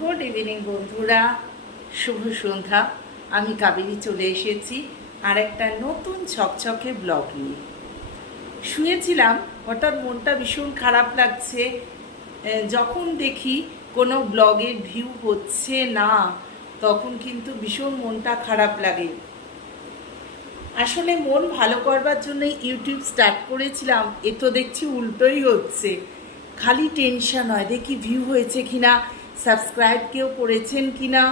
Good evening বন্ধুরা, শুভ সন্ধ্যা। আমি কাবেরী চলে এসেছি আর একটা নতুন ছকছকে ব্লগ নিয়ে। শুয়েছিলাম, হঠাৎ মনটা ভীষণ খারাপ লাগছে। যখন দেখি কোনো ব্লগের ভিউ হচ্ছে না, তখন কিন্তু ভীষণ মনটা খারাপ লাগে। আসলে মন ভালো করবার জন্য ইউটিউব স্টার্ট করেছিলাম, এ তো দেখছি উল্টোই হচ্ছে। খালি টেনশন হয়, দেখি ভিউ হয়েছে কিনা, সাবস্ক্রাইব কেউ করেছেন কিনা,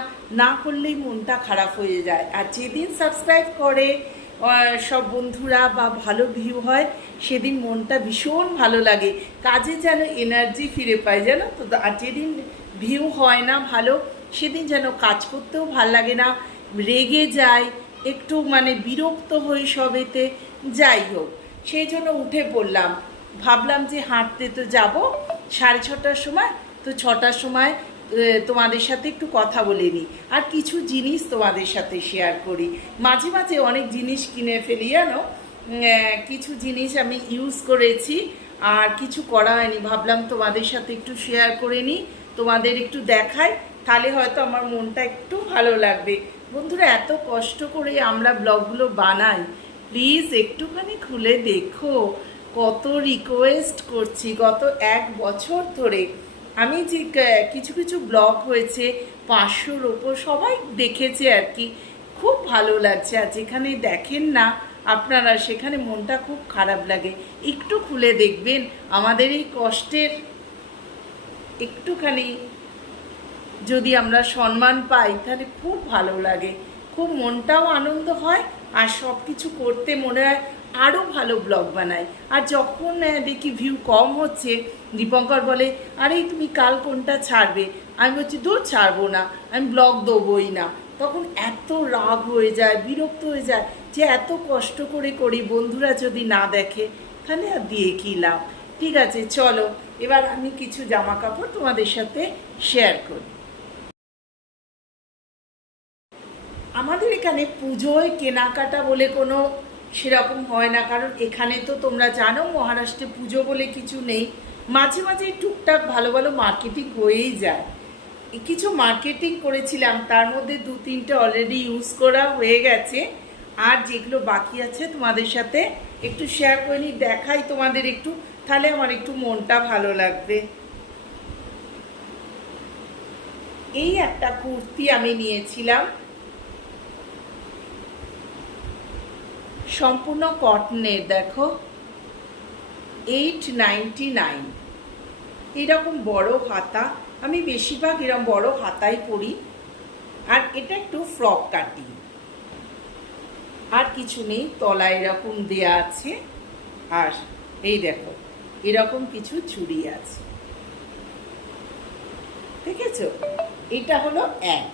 না করলেই মনটা খারাপ হয়ে যায়। আর যেদিন সাবস্ক্রাইব করে সব বন্ধুরা বা ভালো ভিউ হয়, সেদিন মনটা ভীষণ ভালো লাগে, কাজে যেন এনার্জি ফিরে পায়, জানো তো। আর যেদিন ভিউ হয় না ভালো, সেদিন যেন কাজ করতেও ভাল লাগে না, রেগে যায়, একটু বিরক্ত হই সবেতে। যাই হোক, সেই জন্য উঠে পড়লাম, ভাবলাম যে হাঁটতে তো যাব 6:30টার সময়, তো 6টার সময় তোমাদের সাথে একটু কথা বলে নিই আর কিছু জিনিস তোমাদের সাথে শেয়ার করি। মাঝে মাঝে অনেক জিনিস কিনে ফেলি, জানো। কিছু জিনিস আমি ইউজ করেছি আর কিছু করা হয়নি, ভাবলাম তোমাদের সাথে একটু শেয়ার করে নিই, তোমাদের একটু দেখাই, তাহলে হয়তো আমার মনটা একটু ভালো লাগবে। বন্ধুরা, এত কষ্ট করে আমরা ব্লগগুলো বানাই, প্লিজ একটুখানি খুলে দেখো। কত রিকোয়েস্ট করছি গত 1 বছর ধরে। আমি যে কিছু কিছু ব্লগ হয়েছে 500-র ওপর, সবাই দেখেছে আর কি, খুব ভালো লাগছে। আর যেখানে দেখেন না আপনারা, সেখানে মনটা খুব খারাপ লাগে। একটু খুলে দেখবেন, আমাদের এই কষ্টের একটুখানি যদি আমরা সম্মান পাই, তাহলে খুব ভালো লাগে, খুব মনটাও আনন্দ হয়, আর সব কিছু করতে মনে হয় আরও ভালো ব্লগ বানাই। আর যখন দেখি ভিউ কম হচ্ছে, দীপঙ্কর বলে, আরে তুমি কাল কোনটা ছাড়বে? আমি বলছি, দূর, ছাড়বো না, আমি ব্লগ দেবই না। তখন এত রাগ হয়ে যায়, বিরক্ত হয়ে যায় যে এত কষ্ট করে করি, বন্ধুরা যদি না দেখে তাহলে আর দিয়ে কী লাভ। ঠিক আছে, চলো এবার আমি কিছু জামা কাপড় তোমাদের সাথে শেয়ার করি। আমাদের এখানে পুজোয় কেনাকাটা বলে কোনো সেরকম হয় না, কারণ এখানে তো তোমরা জানো মহারাষ্ট্রে পুজো বলে কিছু নেই। মাঝে মাঝে টুকটাক ভালো ভালো মার্কেটিং হয়েই যায়। কিছু মার্কেটিং করেছিলাম, তার মধ্যে 2-3টে অলরেডি ইউজ করা হয়ে গেছে, আর যেগুলো বাকি আছে তোমাদের সাথে একটু শেয়ার করে নিই, দেখাই তোমাদের একটু, তাহলে আমার একটু মনটা ভালো লাগবে। এই একটা কুর্তি আমি নিয়েছিলাম, সম্পূর্ণ কটনের, দেখো 899। এরকম বড় হাতা, আমি বেশিরভাগ এরকম বড় হাতাই পরি। আর এটা একটু ফ্রক কাটি, আর কিছু নেই, তলায় এরকম দেয়া আছে। আর এই দেখো, এরকম কিছু চুড়ি আছে, দেখেছো? এটা হলো এক।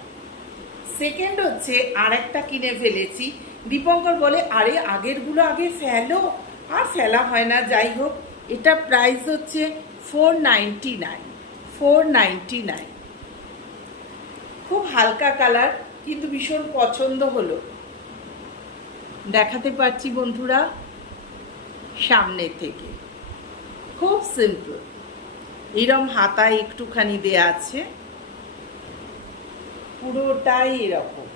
সেকেন্ড হচ্ছে, আর একটা কিনে ফেলেছি। দীপঙ্কর বলে, আরে আগেরগুলো আগে ফেলো, আর ফেলা হয় না। যাই হোক, এটা প্রাইস হচ্ছে 499। 499, খুব হালকা কালার, কিন্তু ভীষণ পছন্দ হলো। দেখাতে পারছি বন্ধুরা সামনে থেকে, খুব সিম্পল। এরম হাতায় একটুখানি দেয়া আছে, পুরোটাই এরকম,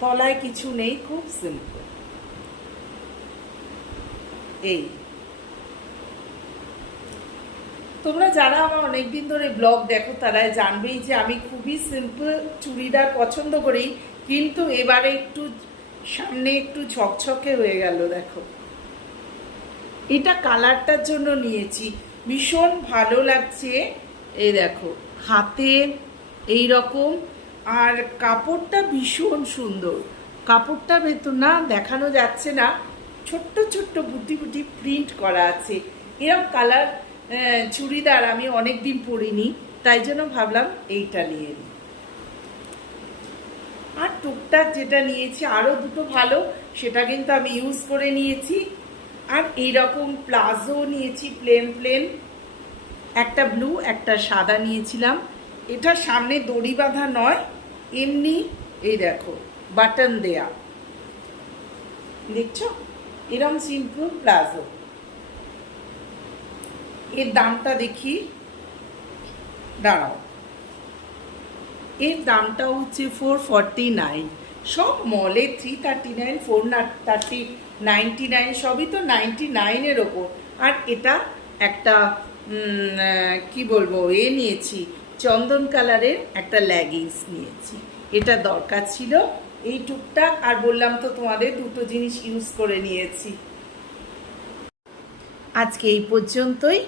তলায় কিছু নেই, খুব সিম্পল। এই তোমরা যারা আমার অনেকদিন ধরে ব্লগ দেখো, তারাই জানবেই যে আমি খুবই সিম্পল চুড়িদার পছন্দ করি, কিন্তু এবারে একটু সামনে একটু ঝকঝকে হয়ে গেল। দেখো, এটা কালারটার জন্য নিয়েছি, ভীষণ ভালো লাগছে। এই দেখো, হাতে এই রকম, আর কাপড়টা ভীষণ সুন্দর। কাপড়টা ভেতর না দেখানো যাচ্ছে না, ছোট্ট ছোট্ট বুটি বুটি প্রিন্ট করা আছে। এরকম কালার চুড়িদার আমি অনেক দিন পরিনি, তাই জন্য ভাবলাম এইটা নিয়ে নিই। আর টুকটাক যেটা নিয়েছি, আরও দুটো ভালো, সেটা কিন্তু আমি ইউজ করে নিয়েছি। আর এইরকম প্লাজো নিয়েছি, প্লেন প্লেন, একটা ব্লু একটা সাদা নিয়েছিলাম। এটা সামনে দড়ি বাঁধা নয়, এমনি এই দেখো বাটন দেয়া, দেখছো? এরকম সিম্পল প্লাজো। এর দামটা দেখি, দাঁড়াও, এর দামটা হচ্ছে 449। সব মলে 339, 430, 99, সবই তো 99-এর ওপর। আর এটা একটা কি বলবো, নিয়েছি চন্দন কালারের একটা লেগিংস নিয়েছি। এটা দরকার ছিল এই টুকটাক, আর বললাম তো তোমাদের দুটো জিনিস ইউজ করে নিয়েছি। আজকে এই পর্যন্তই,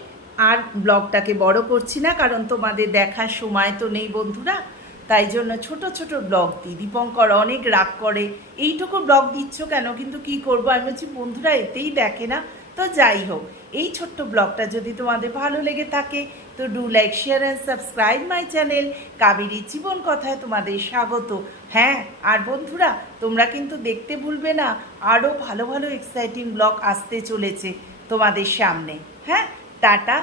আর ব্লগটাকে বড় করছি না, কারণ তোমাদের দেখার সময় তো নেই বন্ধুরা। তাই জন্য ছোট ছোট ব্লগ দিই। দীপঙ্কর অনেক রাগ করে, এইটুকু ব্লগ দিচ্ছ কেন, কিন্তু কি করবো, আমি বলছি বন্ধুরা এতেই দেখে না। তো যাই হোক, এই ছোট্ট ব্লগটা যদি তোমাদের ভালো লেগে থাকে তো do like, share and subscribe my channel Kaberi জীবন কথায় তোমাদের স্বাগত। হ্যাঁ, আর বন্ধুরা তোমরা কিন্তু দেখতে ভুলবে না, আরও ভালো ভালো এক্সাইটিং ব্লগ আসতে চলেছে তোমাদের সামনে। হ্যাঁ, টাটা।